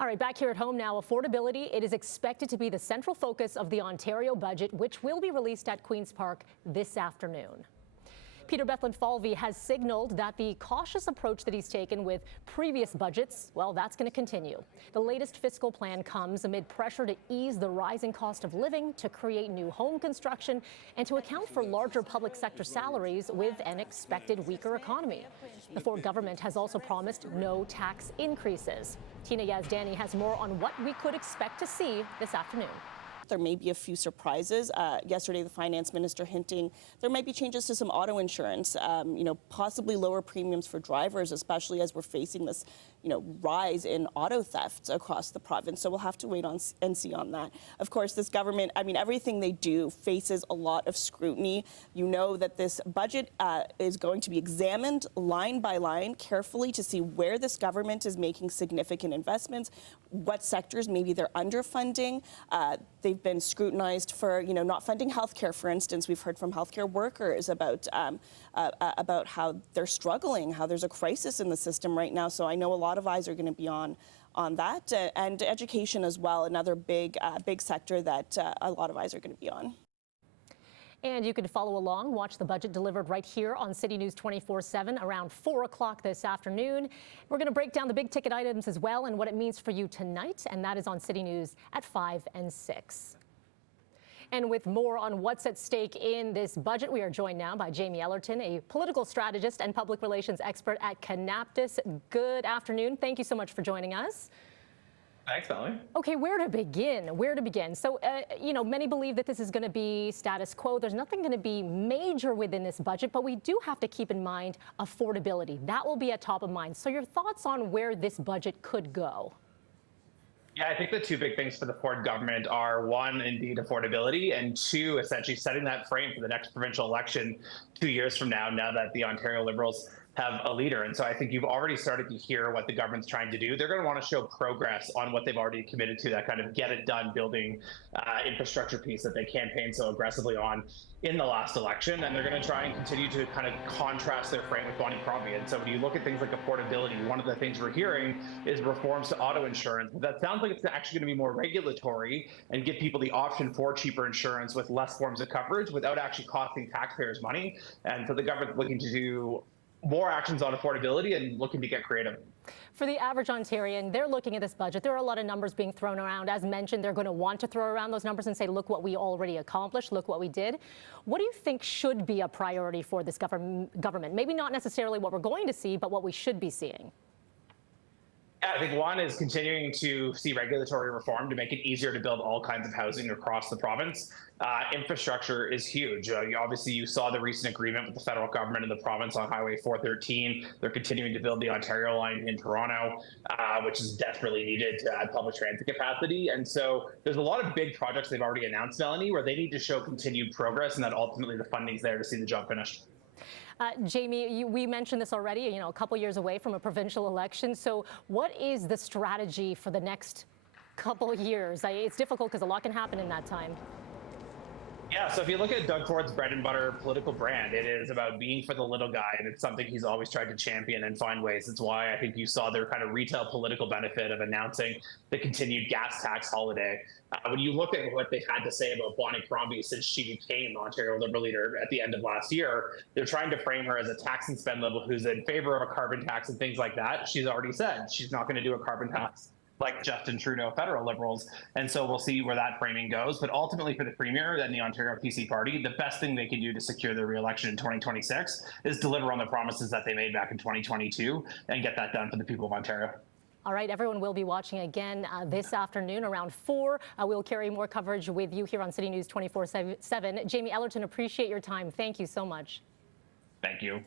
All right, back here at home now, affordability. It is expected to be the central focus of the Ontario budget, which will be released at Queen's Park this afternoon. Peter Bethlen-Falvey has signaled that the cautious approach that he's taken with previous budgets, well, that's going to continue. The latest fiscal plan comes amid pressure to ease the rising cost of living, to create new home construction, and to account for larger public sector salaries with an expected weaker economy. The Ford government has also promised no tax increases. Tina Yazdani has more on what we could expect to see this afternoon. There may be a few surprises. Yesterday, the finance minister hinting there might be changes to some auto insurance, possibly lower premiums for drivers, especially as we're facing this, rise in auto thefts across the province. So we'll have to wait on and see on that. Of course, this government, everything they do faces a lot of scrutiny. You know that this budget is going to be examined line by line carefully to see where this government is making significant investments, what sectors maybe they're underfunding. They've been scrutinized for, not funding healthcare, for instance. We've heard from healthcare workers about how they're struggling, how there's a crisis in the system right now. So I know a lot of eyes are going to be on that, and education as well, another big sector that a lot of eyes are going to be on. And you can follow along, watch the budget delivered right here on City News 24/7 around 4 o'clock this afternoon. We're going to break down the big ticket items as well and what it means for you tonight, and that is on City News at 5 and 6. And with more on what's at stake in this budget, we are joined now by Jamie Ellerton, a political strategist and public relations expert at Canaptus. Good afternoon. Thank you so much for joining us. Thanks, Melanie. Okay, where to begin? So, many believe that this is going to be status quo. There's nothing going to be major within this budget, but we do have to keep in mind affordability. That will be at top of mind. So your thoughts on where this budget could go? Yeah, I think the two big things for the Ford government are, one, indeed, affordability, and two, essentially setting that frame for the next provincial election 2 years from now that the Ontario Liberals have a leader. And so I think you've already started to hear what the government's trying to do. They're going to want to show progress on what they've already committed to, that kind of get it done building infrastructure piece that they campaigned so aggressively on in the last election. And they're going to try and continue to kind of contrast their frame with Bonnie Crombie. And so when you look at things like affordability, one of the things we're hearing is reforms to auto insurance. That sounds like it's actually going to be more regulatory and give people the option for cheaper insurance with less forms of coverage without actually costing taxpayers money. And so the government's looking to do more actions on affordability and looking to get creative. For the average Ontarian, they're looking at this budget. There are a lot of numbers being thrown around. As mentioned, they're going to want to throw around those numbers and say, look what we already accomplished, look what we did. What do you think should be a priority for this government? Maybe not necessarily what we're going to see, but what we should be seeing. Yeah, I think one is continuing to see regulatory reform to make it easier to build all kinds of housing across the province. Infrastructure is huge. Obviously, you saw the recent agreement with the federal government and the province on Highway 413. They're continuing to build the Ontario line in Toronto, which is desperately needed to add public transit capacity. And so there's a lot of big projects they've already announced, Melanie, where they need to show continued progress and that ultimately the funding's there to see the job finished. Jamie, we mentioned this already, a couple years away from a provincial election. So what is the strategy for the next couple years? It's difficult because a lot can happen in that time. Yeah, so if you look at Doug Ford's bread and butter political brand, it is about being for the little guy, and it's something he's always tried to champion and find ways. It's why I think you saw their kind of retail political benefit of announcing the continued gas tax holiday. When you look at what they've had to say about Bonnie Crombie since she became the Ontario Liberal leader at the end of last year, they're trying to frame her as a tax and spend liberal who's in favor of a carbon tax and things like that. She's already said she's not going to do a carbon tax like Justin Trudeau federal Liberals. And so we'll see where that framing goes. But ultimately for the Premier and the Ontario PC Party, the best thing they can do to secure their re-election in 2026 is deliver on the promises that they made back in 2022 and get that done for the people of Ontario. All right, everyone will be watching again this afternoon around 4. We'll carry more coverage with you here on City News 24/7. Jamie Ellerton, appreciate your time. Thank you so much. Thank you.